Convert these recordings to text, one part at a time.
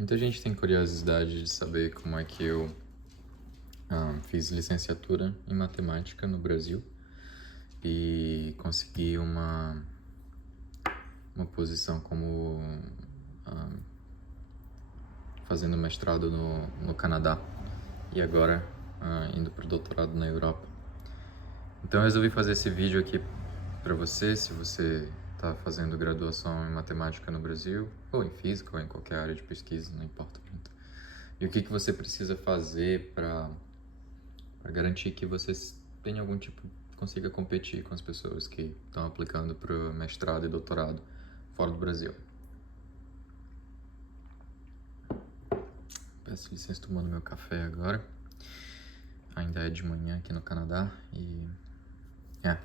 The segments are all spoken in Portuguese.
Muita gente tem curiosidade de saber como é que eu fiz licenciatura em matemática no Brasil e consegui uma posição como fazendo mestrado no Canadá e agora indo para o doutorado na Europa. Então eu resolvi fazer esse vídeo aqui para você, se você está fazendo graduação em matemática no Brasil, ou em física, ou em qualquer área de pesquisa, não importa muito. E o que você precisa fazer para garantir que você tenha algum tipo, consiga competir com as pessoas que estão aplicando para o mestrado e doutorado fora do Brasil. Peço licença tomando meu café agora. Ainda é de manhã aqui no Canadá e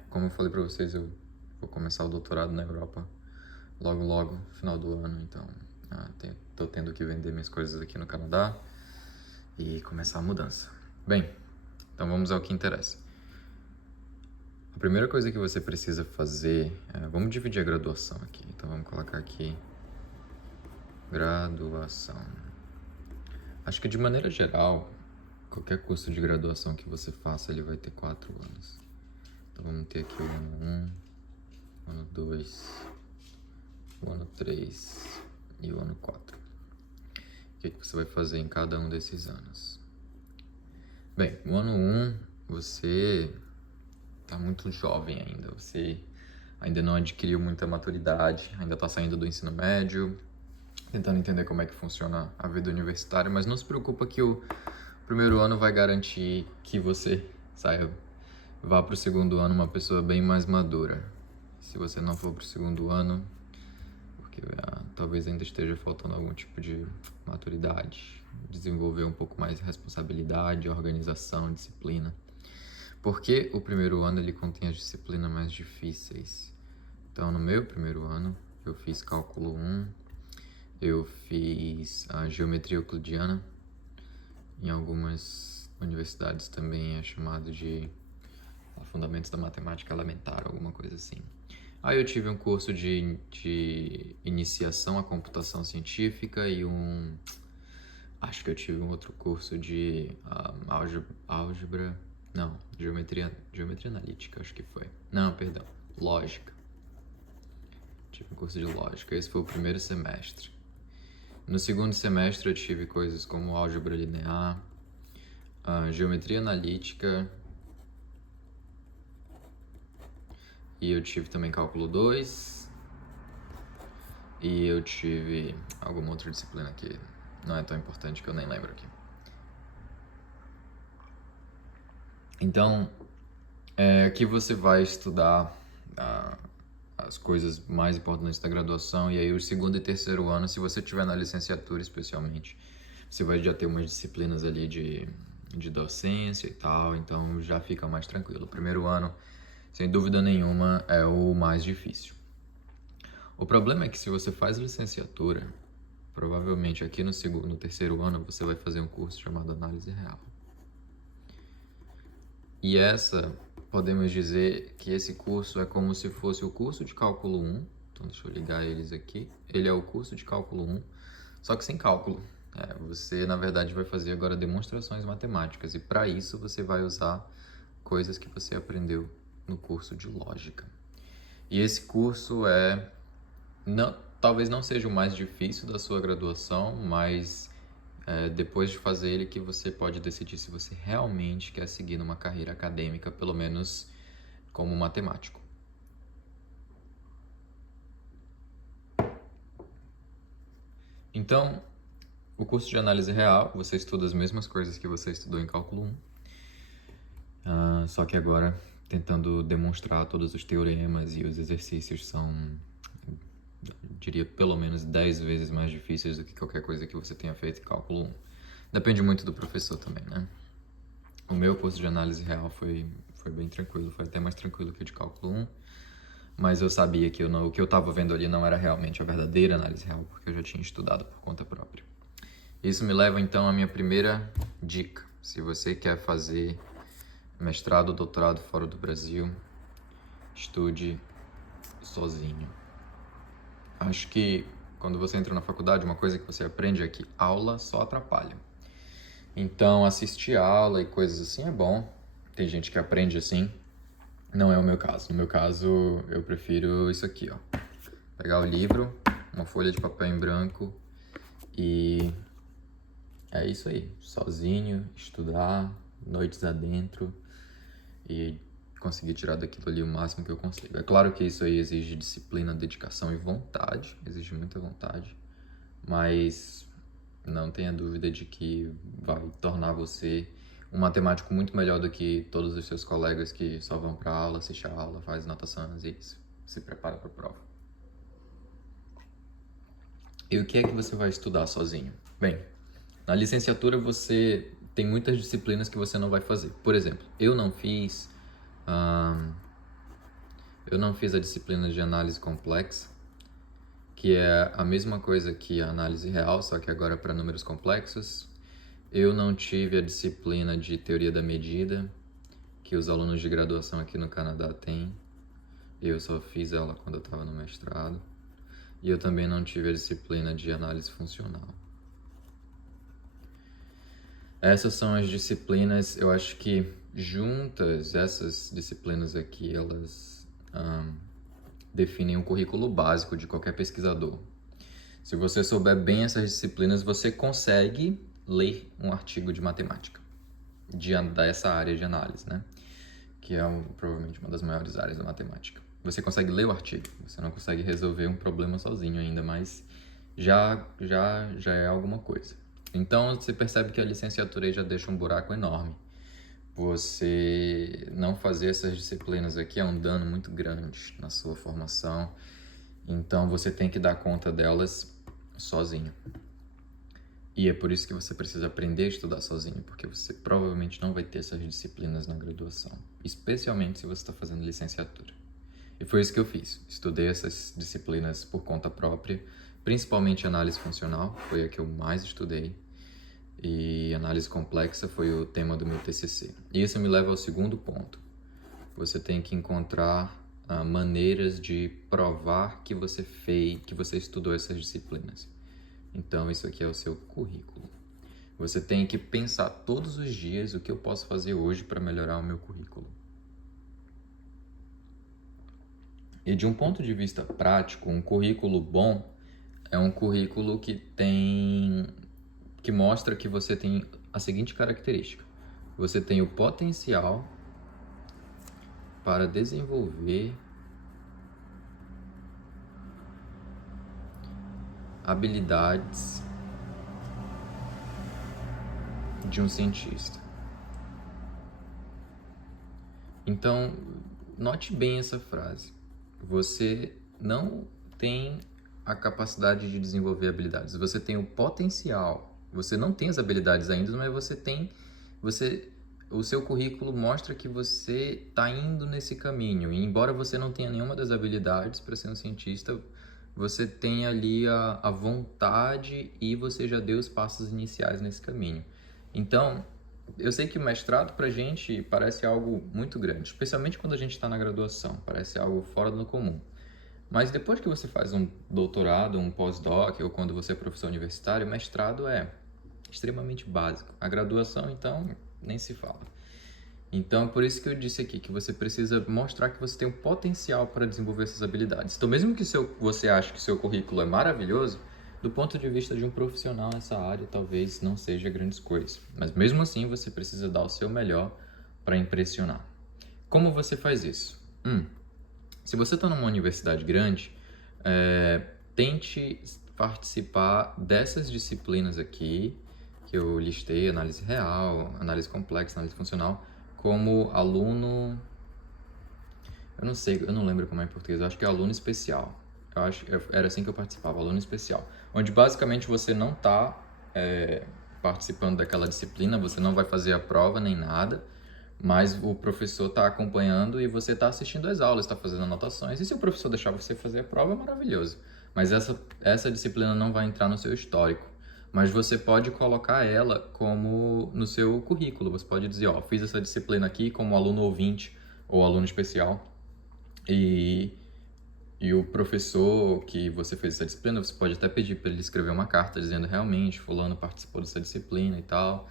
como eu falei para vocês, eu vou começar o doutorado na Europa logo, final do ano, então tô tendo que vender minhas coisas aqui no Canadá e começar a mudança. Bem, então vamos ao que interessa. A primeira coisa que você precisa fazer vamos dividir a graduação aqui, então vamos colocar aqui graduação. Acho que de maneira geral, qualquer curso de graduação que você faça, ele vai ter 4 anos. Então vamos ter aqui o ano 1, o ano 2, o ano 3 e o ano 4. O que você vai fazer em cada um desses anos? Bem, no ano 1, você está muito jovem ainda, você ainda não adquiriu muita maturidade, ainda está saindo do ensino médio, tentando entender como é que funciona a vida universitária, mas não se preocupa que o primeiro ano vai garantir que você vá para o segundo ano uma pessoa bem mais madura. Se você não for para o segundo ano, porque talvez ainda esteja faltando algum tipo de maturidade, desenvolver um pouco mais de responsabilidade, organização, disciplina. Porque o primeiro ano ele contém as disciplinas mais difíceis. Então, no meu primeiro ano, eu fiz cálculo 1, eu fiz a geometria euclidiana. Em algumas universidades também é chamado de Fundamentos da Matemática Elementar, alguma coisa assim. Aí eu tive um curso de iniciação à computação científica e acho que eu tive um outro curso de álgebra, não, geometria analítica, acho que foi. Não, perdão, lógica. Tive um curso de lógica, esse foi o primeiro semestre. No segundo semestre eu tive coisas como álgebra linear, geometria analítica, e eu tive também cálculo 2, e eu tive alguma outra disciplina que não é tão importante que eu nem lembro aqui. Então, aqui você vai estudar as coisas mais importantes da graduação, e aí o segundo e terceiro ano, se você estiver na licenciatura especialmente, você vai já ter umas disciplinas ali de docência e tal, então já fica mais tranquilo. O primeiro ano, sem dúvida nenhuma, é o mais difícil. O problema é que se você faz licenciatura, provavelmente aqui no terceiro ano você vai fazer um curso chamado Análise Real. E podemos dizer que esse curso é como se fosse o curso de cálculo 1, então deixa eu ligar eles aqui, ele é o curso de cálculo 1, só que sem cálculo. Você, na verdade, vai fazer agora demonstrações matemáticas, e para isso você vai usar coisas que você aprendeu no curso de lógica. E esse curso talvez não seja o mais difícil da sua graduação, mas depois de fazer ele que você pode decidir se você realmente quer seguir numa carreira acadêmica, pelo menos como matemático. Então, o curso de análise real, você estuda as mesmas coisas que você estudou em cálculo 1, só que agora tentando demonstrar todos os teoremas, e os exercícios são, eu diria, pelo menos 10 vezes mais difíceis do que qualquer coisa que você tenha feito em cálculo 1. Depende muito do professor também, né? O meu curso de análise real foi bem tranquilo, foi até mais tranquilo que o de cálculo 1, mas eu sabia que o que eu estava vendo ali não era realmente a verdadeira análise real, porque eu já tinha estudado por conta própria. Isso me leva então à minha primeira dica. Se você quer fazer mestrado ou doutorado fora do Brasil, estude sozinho. Acho que quando você entra na faculdade, uma coisa que você aprende é que aula só atrapalha. Então, assistir aula e coisas assim é bom. Tem gente que aprende assim. Não é o meu caso. No meu caso, eu prefiro isso aqui, ó. Pegar o livro, uma folha de papel em branco e é isso aí. Sozinho, estudar, noites adentro e conseguir tirar daquilo ali o máximo que eu consigo. É claro que isso aí exige disciplina, dedicação e vontade. Exige muita vontade. Mas não tenha dúvida de que vai tornar você um matemático muito melhor do que todos os seus colegas que só vão para aula, assistem a aula, fazem anotações e se prepara para a prova. E o que é que você vai estudar sozinho? Bem, na licenciatura você tem muitas disciplinas que você não vai fazer. Por exemplo, eu não fiz a disciplina de análise complexa, que é a mesma coisa que a análise real, só que agora para números complexos. Eu não tive a disciplina de teoria da medida, que os alunos de graduação aqui no Canadá têm. Eu só fiz ela quando eu estava no mestrado. E eu também não tive a disciplina de análise funcional. Essas são as disciplinas, eu acho que juntas, essas disciplinas aqui, elas definem o currículo básico de qualquer pesquisador. Se você souber bem essas disciplinas, você consegue ler um artigo de matemática, dessa área de análise, né? Que é provavelmente uma das maiores áreas da matemática. Você consegue ler o artigo, você não consegue resolver um problema sozinho ainda, mas já é alguma coisa. Então, você percebe que a licenciatura aí já deixa um buraco enorme. Você não fazer essas disciplinas aqui é um dano muito grande na sua formação. Então, você tem que dar conta delas sozinho. E é por isso que você precisa aprender a estudar sozinho, porque você provavelmente não vai ter essas disciplinas na graduação, especialmente se você está fazendo licenciatura. E foi isso que eu fiz. Estudei essas disciplinas por conta própria, principalmente análise funcional, foi a que eu mais estudei, e análise complexa foi o tema do meu TCC. E isso me leva ao segundo ponto. Você tem que encontrar maneiras de provar que você estudou essas disciplinas. Então, isso aqui é o seu currículo. Você tem que pensar todos os dias o que eu posso fazer hoje para melhorar o meu currículo. E de um ponto de vista prático, um currículo bom é um currículo que mostra que você tem a seguinte característica. Você tem o potencial para desenvolver habilidades de um cientista. Então, note bem essa frase. Você não tem a capacidade de desenvolver habilidades. Você tem o potencial. Você não tem as habilidades ainda, mas o seu currículo mostra que você está indo nesse caminho. E embora você não tenha nenhuma das habilidades para ser um cientista, você tem ali a vontade e você já deu os passos iniciais nesse caminho. Então, eu sei que o mestrado pra gente parece algo muito grande, especialmente quando a gente está na graduação, parece algo fora do comum. Mas depois que você faz um doutorado, um pós-doc, ou quando você é professor universitário, mestrado é extremamente básico. A graduação, então, nem se fala. Então, por isso que eu disse aqui que você precisa mostrar que você tem um potencial para desenvolver essas habilidades. Então, mesmo que você ache que seu currículo é maravilhoso, do ponto de vista de um profissional nessa área, talvez não seja grandes coisas. Mas mesmo assim, você precisa dar o seu melhor para impressionar. Como você faz isso? Se você está numa universidade grande, tente participar dessas disciplinas aqui, que eu listei, análise real, análise complexa, análise funcional, como aluno... eu não lembro como é em português, eu acho que é aluno especial. Era assim que eu participava, aluno especial. Onde basicamente você não está participando daquela disciplina, você não vai fazer a prova nem nada, mas o professor está acompanhando e você está assistindo às aulas, está fazendo anotações. E se o professor deixar você fazer a prova, é maravilhoso. Mas essa disciplina não vai entrar no seu histórico. Mas você pode colocar ela como no seu currículo. Você pode dizer, fiz essa disciplina aqui como aluno ouvinte ou aluno especial. E E o professor que você fez essa disciplina, você pode até pedir para ele escrever uma carta dizendo realmente, fulano participou dessa disciplina e tal.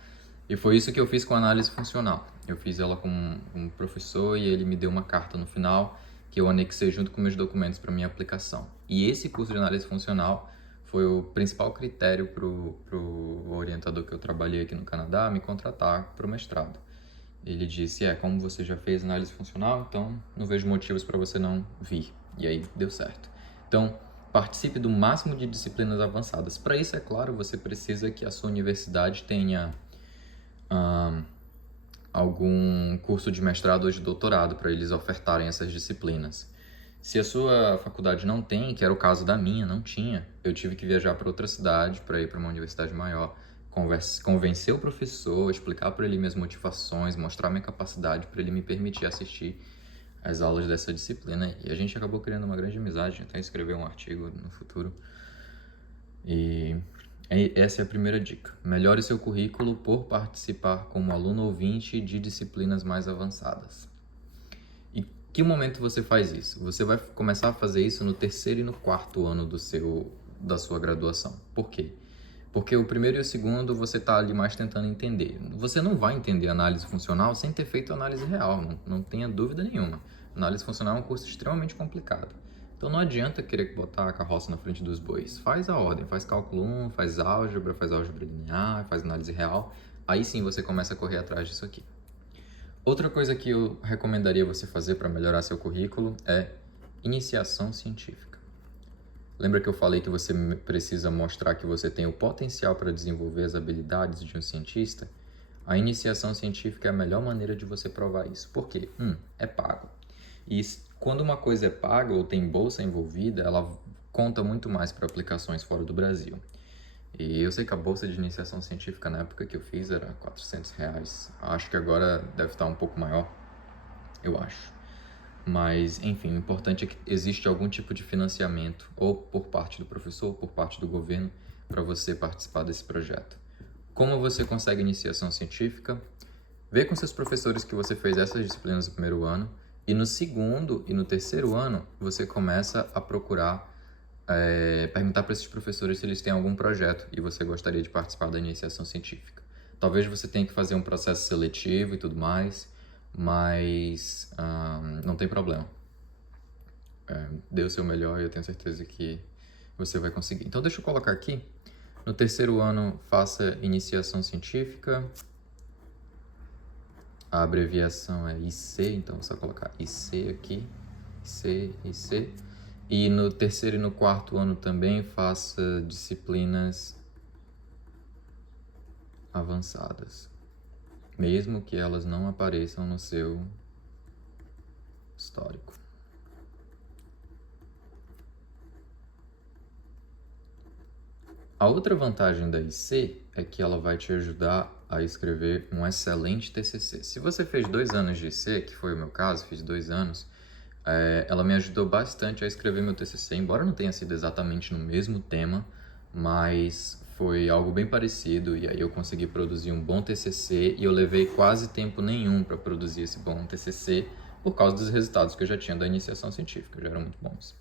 E foi isso que eu fiz com a análise funcional. Eu fiz ela com um professor e ele me deu uma carta no final que eu anexei junto com meus documentos para minha aplicação. E esse curso de análise funcional foi o principal critério para o orientador que eu trabalhei aqui no Canadá me contratar para o mestrado. Ele disse, como você já fez análise funcional, então não vejo motivos para você não vir. E aí deu certo. Então, participe do máximo de disciplinas avançadas. Para isso, é claro, você precisa que a sua universidade tenha algum curso de mestrado ou de doutorado para eles ofertarem essas disciplinas. Se a sua faculdade não tem, que era o caso da minha, não tinha, eu tive que viajar para outra cidade para ir para uma universidade maior, convencer o professor, explicar para ele minhas motivações, mostrar minha capacidade para ele me permitir assistir às aulas dessa disciplina. E a gente acabou criando uma grande amizade, até escrever um artigo no futuro. E essa é a primeira dica. Melhore seu currículo por participar como aluno ouvinte de disciplinas mais avançadas. E que momento você faz isso? Você vai começar a fazer isso no terceiro e no quarto ano da sua graduação. Por quê? Porque o primeiro e o segundo você está ali mais tentando entender. Você não vai entender análise funcional sem ter feito análise real, não tenha dúvida nenhuma. Análise funcional é um curso extremamente complicado. Então não adianta querer botar a carroça na frente dos bois. Faz a ordem, faz cálculo 1, faz álgebra linear, faz análise real. Aí sim você começa a correr atrás disso aqui. Outra coisa que eu recomendaria você fazer para melhorar seu currículo é iniciação científica. Lembra que eu falei que você precisa mostrar que você tem o potencial para desenvolver as habilidades de um cientista? A iniciação científica é a melhor maneira de você provar isso. Por quê? É pago. E quando uma coisa é paga ou tem bolsa envolvida, ela conta muito mais para aplicações fora do Brasil. E eu sei que a bolsa de iniciação científica na época que eu fiz era R$400. Acho que agora deve estar um pouco maior, eu acho. Mas, enfim, o importante é que existe algum tipo de financiamento, ou por parte do professor, ou por parte do governo, para você participar desse projeto. Como você consegue iniciação científica? Vê com seus professores que você fez essas disciplinas no primeiro ano, e no segundo e no terceiro ano você começa a procurar, perguntar para esses professores se eles têm algum projeto e você gostaria de participar da iniciação científica. Talvez você tenha que fazer um processo seletivo e tudo mais, mas não tem problema. Dê o seu melhor e eu tenho certeza que você vai conseguir. Então deixa eu colocar aqui. No terceiro ano, faça iniciação científica. A abreviação é IC, então vou só colocar IC aqui. IC. E no terceiro e no quarto ano também faça disciplinas avançadas, mesmo que elas não apareçam no seu histórico. A outra vantagem da IC é que ela vai te ajudar a escrever um excelente TCC. Se você fez 2 anos de IC, que foi o meu caso, fiz 2 anos, ela me ajudou bastante a escrever meu TCC, embora não tenha sido exatamente no mesmo tema, mas foi algo bem parecido e aí eu consegui produzir um bom TCC e eu levei quase tempo nenhum para produzir esse bom TCC por causa dos resultados que eu já tinha da iniciação científica, já eram muito bons.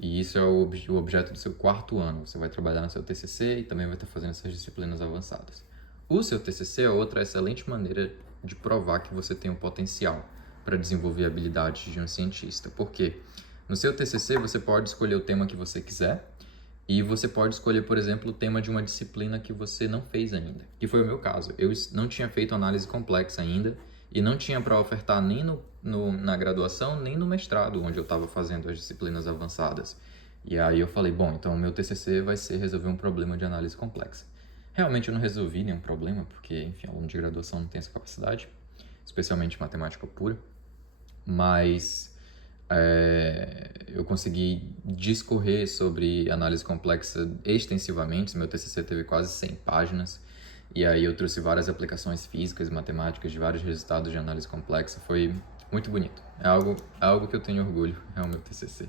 E isso é o objeto do seu quarto ano. Você vai trabalhar no seu TCC e também vai estar fazendo essas disciplinas avançadas. O seu TCC é outra excelente maneira de provar que você tem um potencial para desenvolver habilidades de um cientista. Por quê? No seu TCC você pode escolher o tema que você quiser e você pode escolher, por exemplo, o tema de uma disciplina que você não fez ainda, que foi o meu caso. Eu não tinha feito análise complexa ainda e não tinha para ofertar nem na graduação, nem no mestrado, onde eu estava fazendo as disciplinas avançadas. E aí eu falei, bom, então o meu TCC vai ser resolver um problema de análise complexa. Realmente eu não resolvi nenhum problema, porque, enfim, aluno de graduação não tem essa capacidade, especialmente matemática pura, mas eu consegui discorrer sobre análise complexa extensivamente. Meu TCC teve quase 100 páginas, e aí eu trouxe várias aplicações físicas e matemáticas de vários resultados de análise complexa. Foi muito bonito. É algo que eu tenho orgulho, é o meu TCC.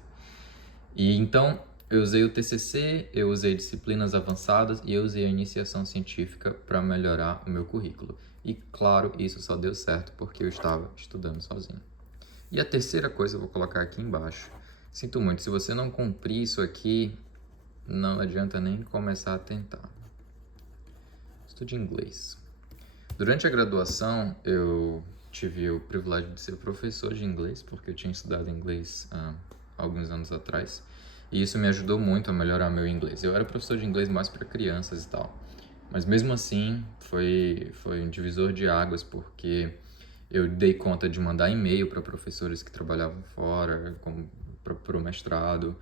E então, eu usei o TCC, eu usei disciplinas avançadas e eu usei a iniciação científica para melhorar o meu currículo. E claro, isso só deu certo porque eu estava estudando sozinho. E a terceira coisa eu vou colocar aqui embaixo, Sinto muito, se você não cumprir isso aqui, não adianta nem começar a tentar. Estude inglês. Durante a graduação, eu tive o privilégio de ser professor de inglês, porque eu tinha estudado inglês há alguns anos atrás, e isso me ajudou muito a melhorar meu inglês. Eu era professor de inglês mais para crianças e tal, mas mesmo assim foi um divisor de águas, porque eu dei conta de mandar e-mail para professores que trabalhavam fora, para o mestrado,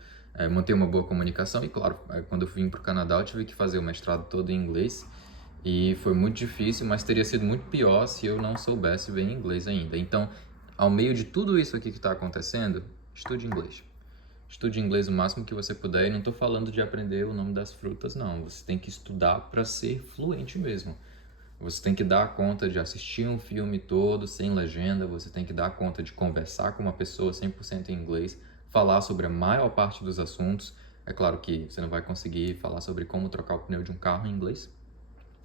manter uma boa comunicação. E claro, quando eu vim para o Canadá, eu tive que fazer o mestrado todo em inglês. E foi muito difícil, mas teria sido muito pior se eu não soubesse bem inglês ainda. Então, ao meio de tudo isso aqui que está acontecendo, estude inglês. Estude inglês o máximo que você puder. E não estou falando de aprender o nome das frutas, não. Você tem que estudar para ser fluente mesmo. Você tem que dar conta de assistir um filme todo sem legenda, você tem que dar conta de conversar com uma pessoa 100% em inglês, falar sobre a maior parte dos assuntos. É claro que você não vai conseguir falar sobre como trocar o pneu de um carro em inglês,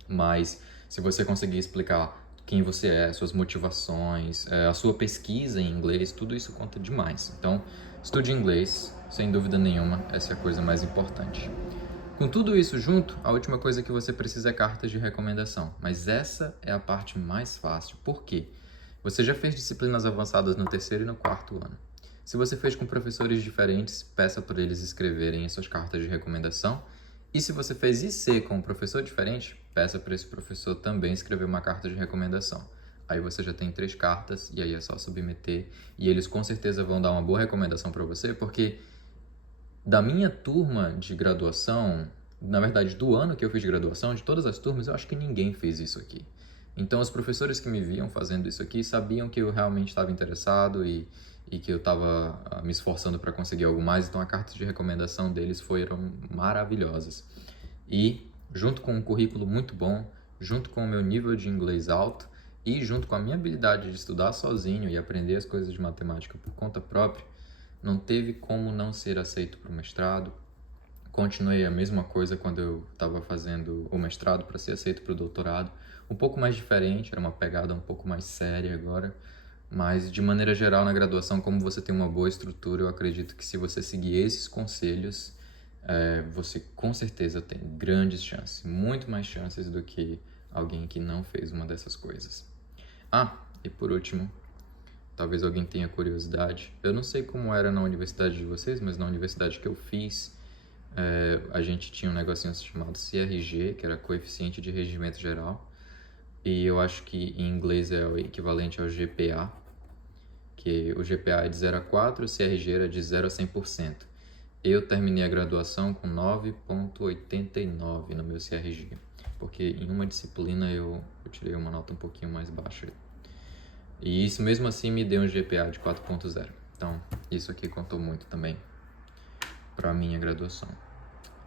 mas se você conseguir explicar quem você é, suas motivações, a sua pesquisa em inglês, tudo isso conta demais. Então, estude inglês, sem dúvida nenhuma, essa é a coisa mais importante. Com tudo isso junto, a última coisa que você precisa é cartas de recomendação. Mas essa é a parte mais fácil. Por quê? Você já fez disciplinas avançadas no terceiro e no quarto ano. Se você fez com professores diferentes, peça para eles escreverem as suas cartas de recomendação. E se você fez IC com um professor diferente, peça para esse professor também escrever uma carta de recomendação. Aí você já tem 3 cartas e aí é só submeter. E eles com certeza vão dar uma boa recomendação para você, porque da minha turma de graduação, na verdade do ano que eu fiz de graduação, de todas as turmas, eu acho que ninguém fez isso aqui. Então os professores que me viam fazendo isso aqui sabiam que eu realmente estava interessado e que eu estava me esforçando para conseguir algo mais, então a carta de recomendação deles foram maravilhosas. E junto com um currículo muito bom, junto com o meu nível de inglês alto e junto com a minha habilidade de estudar sozinho e aprender as coisas de matemática por conta própria, não teve como não ser aceito para o mestrado. Continuei a mesma coisa quando eu estava fazendo o mestrado para ser aceito para o doutorado. Um pouco mais diferente, era uma pegada um pouco mais séria agora. Mas, de maneira geral, na graduação, como você tem uma boa estrutura, eu acredito que se você seguir esses conselhos, você com certeza tem grandes chances, muito mais chances do que alguém que não fez uma dessas coisas. Ah, e por último, talvez alguém tenha curiosidade. Eu não sei como era na universidade de vocês, mas na universidade que eu fiz, a gente tinha um negocinho chamado CRG, que era Coeficiente de Regimento Geral. E eu acho que em inglês é o equivalente ao GPA, que o GPA é de 0 a 4, o CRG era de 0 a 100%. Eu terminei a graduação com 9,89 no meu CRG, porque em uma disciplina eu tirei uma nota um pouquinho mais baixa. E isso mesmo assim me deu um GPA de 4,0. Então, isso aqui contou muito também para a minha graduação,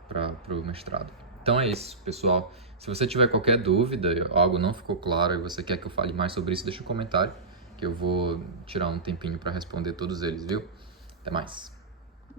para o mestrado. Então é isso, pessoal. Se você tiver qualquer dúvida, algo não ficou claro e você quer que eu fale mais sobre isso, deixa um comentário, que eu vou tirar um tempinho para responder todos eles, viu? Até mais.